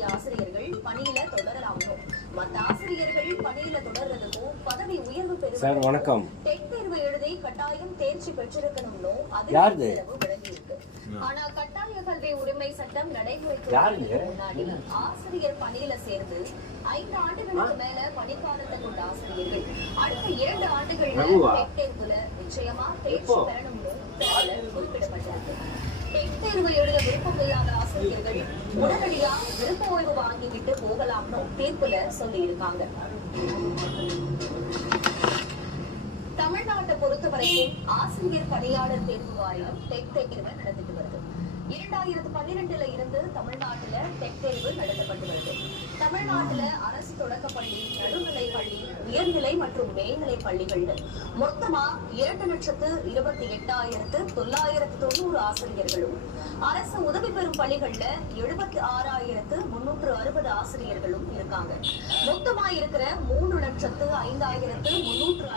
வேண்டிய ஆசிரியர்கள் பணியில தொடரலாமோ மத்த ஆசிரியர்கள் பணியில தொடர்றதுக்கும் பதவி உயர்வு சார் பெறுவதற்கும் வணக்கம். டெட் தேர்வு எழுதி கட்டாயம் தேர்ச்சி பெற்றிருக்கணும்னு இருக்கு ஆனா கட்டாய கல்வி உரிமை சட்டம் நடைமுறைக்கு முன்னாடி ஆசிரியர் பணியில சேர்ந்து ஐந்து ஆண்டுகளுக்கு மேல பணிக்காலத்தை கொண்ட ஆசிரியர்கள் அடுத்த இரண்டு ஆண்டுகள்ல? டெட் தேர்வுல நிச்சயமா தேர்ச்சி? பெறணும்னு குறிப்பிடப்பட்டிருக்கு. டெட் தேர்வு எழுத விருப்பம் இல்லாத ஆசிரியர்கள் உடனடியா விருப்ப ஓய்வு வாங்கிவிட்டு போகலாம்னு தீர்ப்புல சொல்லி இருக்காங்க தமிழ்நாட்டை பொறுத்தவரைக்கும் ஆசிரியர் பணியாளர் தேர்வு வாரியம் டெக் தேர்வு நடந்துட்டு வருது. இரண்டாயிரத்து பன்னிரெண்டுல இருந்து தமிழ்நாட்டுல டெக் தேர்வு நடத்தப்பட்டு வருது. தமிழ்நாட்டுல உயர்நிலை மற்றும் மேல்நிலை பள்ளிகள்னு மொத்தமா இரண்டு லட்சத்து இருபத்தி எட்டாயிரத்து தொள்ளாயிரத்து தொண்ணூறு ஆசிரியர்களும் அரசு உதவி பெறும் பள்ளிகள்ல எழுபத்தி ஆறாயிரத்து முன்னூற்று அறுபது ஆசிரியர்களும் இருக்காங்க. மொத்தமா இருக்கிற மூணு லட்சத்து ஐந்தாயிரத்து முன்னூற்று